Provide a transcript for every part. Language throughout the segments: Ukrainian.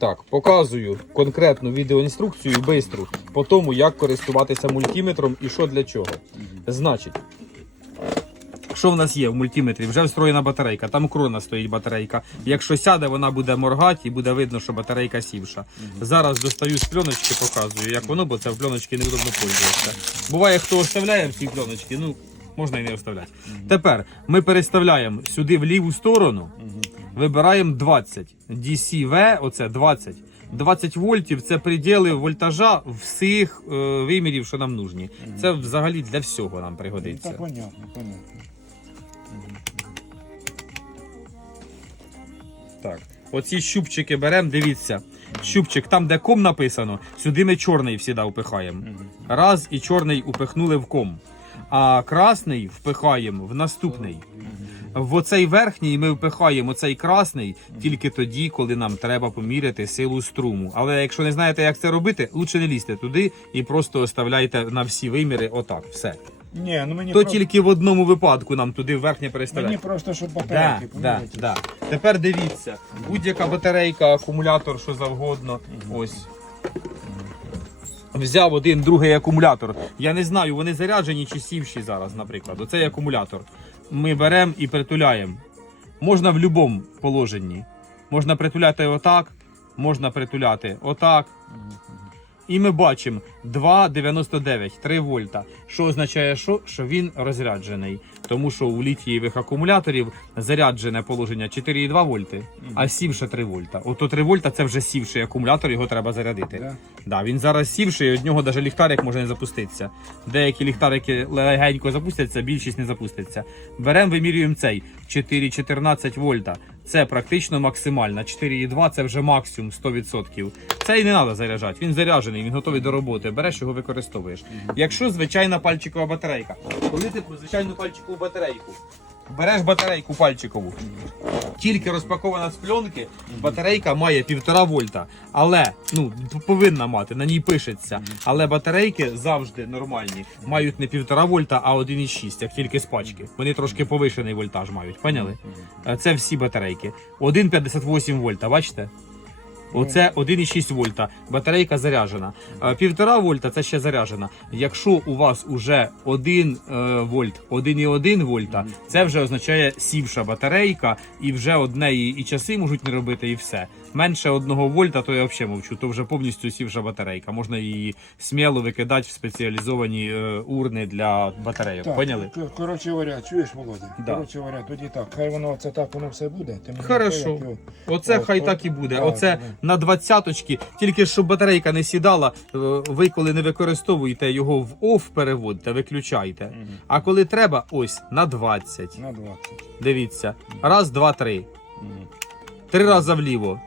Так, показую конкретну відеоінструкцію бистру по тому, як користуватися мультиметром і що для чого. Значить, що в нас є в мультиметрі? Вже встроєна батарейка, там крона стоїть батарейка. Якщо сяде, вона буде моргати і буде видно, що батарейка сівша. Зараз достаю з пленочки, показую, як воно, бо це в пленочці неудобно пользуватися. Буває, хто оставляє в цій пленочці, ну можна і не оставляти. Тепер ми переставляємо сюди в ліву сторону, вибираємо 20. DCV, оце 20. 20 вольтів це приділи вольтажа всіх е, вимірів, що нам нужні. Це взагалі для всього нам пригодиться. Та понятно, понятно. Так. Оці щупчики беремо, дивіться. Щупчик, там, де ком написано, сюди ми чорний всіда впихаємо. Раз і чорний упихнули в ком. А красний впихаємо в наступний. В оцей верхній ми впихаємо цей красний тільки тоді, коли нам треба поміряти силу струму. Але якщо не знаєте, як це робити, лучше не лізьте туди і просто оставляйте на всі виміри отак. Все. Ні, ну мені, То про- тільки в одному випадку нам туди верхнє переставляти. мені просто, щоб Да, батарейки да, поміряти. да. Тепер дивіться, будь-яка батарейка, акумулятор, що завгодно. Ось. Взяв один другий акумулятор. Я не знаю, вони заряджені чи сівші зараз, наприклад. Оцей акумулятор. Ми беремо і притуляємо. Можна в будь-якому положенні. Можна притуляти отак, можна притуляти отак. І ми бачимо 2,99, 3 вольта. Що означає, що? що він розряджений. Тому що у літієвих акумуляторів заряджене положення 4,2 вольти, а сівше 3 вольта. Ото 3 вольта це вже сівший акумулятор, його треба зарядити. Да? Да, він зараз сівший, і від нього навіть ліхтарик може не запуститися. Деякі ліхтарики легенько запустяться, більшість не запуститься. Беремо, вимірюємо цей 4,14 вольта. Це практично максимально. 4,2 це вже максимум 100%. Цей не треба заряджати. Він заряджений, він готовий до роботи. Береш його використовуєш. Якщо звичайна пальчикова батарейка, коли ти звичайну пальчикову батарейку. Береш батарейку пальчикову, тільки розпакована з пленки, батарейка має півтора вольта. Але ну повинна мати, на ній пишеться. Але батарейки завжди нормальні, мають не півтора вольта, а 1,6, як тільки з пачки. Вони трошки повишений вольтаж мають, поняли? Е, Це всі батарейки. 1,58 вольта, бачите? Оце 1,6 вольта. Батарейка заряджена. Е, Півтора вольта це ще заряджена. Якщо у вас уже 1 е, вольт, 1,1 вольта, це вже означає сівша батарейка, і вже одне і часи можуть не робити, і все. Менше 1 вольта, то я взагалі мовчу. То вже повністю сівша батарейка. Можна її сміло викидати в спеціалізовані е, урни для батарейок. Так, Поняли? Коротше говоря, чуєш, Володя? Да. Коротше говоря, тоді так. Хай воно це так, воно все буде. Ти Хорошо. як Оце От, хай от, так і буде. да, Оце да. на двадцяточки. Тільки щоб батарейка не сідала, е, ви коли не використовуєте його в оф переводите, виключайте. А коли треба, ось на 20. На 20. Дивіться. Раз, два, три. Три рази вліво.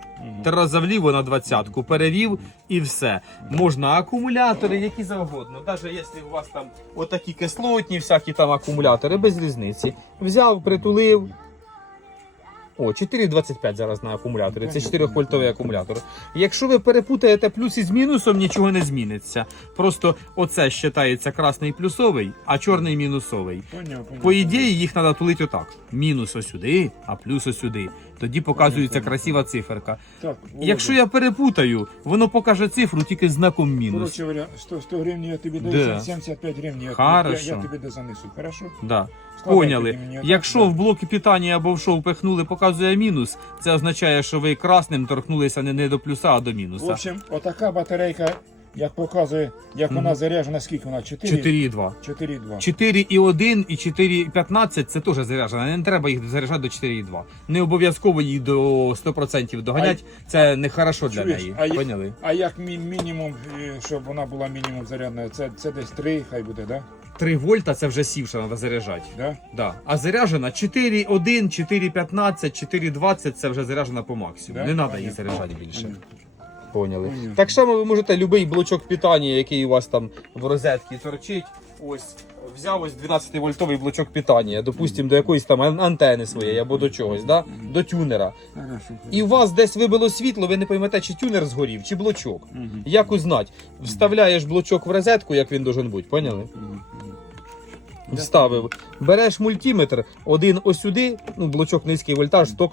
Три рази вліво на двадцятку. Перевів і все. Можна акумулятори, які завгодно. Навіть якщо у вас там отакі кислотні, всякі там акумулятори, без різниці. Взяв, притулив. О, 4,25 зараз на акумуляторі. Це 4-вольтовий акумулятор. Якщо ви перепутаєте плюс із мінусом, нічого не зміниться. Просто оце вважається красний плюсовий, а чорний мінусовий. По ідеї їх треба тулити отак. Мінус ось сюди, а плюс ось сюди. Тоді показується красива циферка. Так, Володя, Якщо я перепутаю, воно покаже цифру тільки знаком мінус. Коротше говоря, 100, 100 гривень я тобі Да. даю, 75 гривень я, я, Хорошо. я тобі дозанесу. Хорошо? Да. Поняли. мені Якщо да. в блокі питання або в шоу впихнули, показує мінус, це означає, що ви красним торкнулися не, не до плюса, а до В мінуса. общем, отака батарейка, як показує, як вона заряджена, скільки вона? 4? 4,2. 4,2. 4,1 і 4,15 це теж заряджено. Не треба їх заряджати до 4,2. Не обов'язково їх до 100% доганять. Це не хорошо для Чуєш, неї. а я- Поняли? А як мі- мінімум, е, щоб вона була мінімум зарядна, це, це десь 3, хай буде, да? 3 вольта це вже сівша, треба заряджати. да? Да. А заряджена 4,1, 4,15, 4,20 це вже заряджена по максимуму. Да? Не треба її Понятно. заряджати більше. Понятно. Поняли. Понятно. Так само ви можете будь-який блочок питання, який у вас там в розетці торчить. Ось взяв ось 12 вольтовий блочок питання, допустимо, до якоїсь там антени своєї або до чогось, да? до тюнера. І у вас десь вибило світло, ви не поймете, чи тюнер згорів, чи блочок. Як узнать? Вставляєш блочок в розетку, як він должен бути, поняли? Вставив. Береш мультиметр, один ось сюди, ну блочок низький вольтаж, з током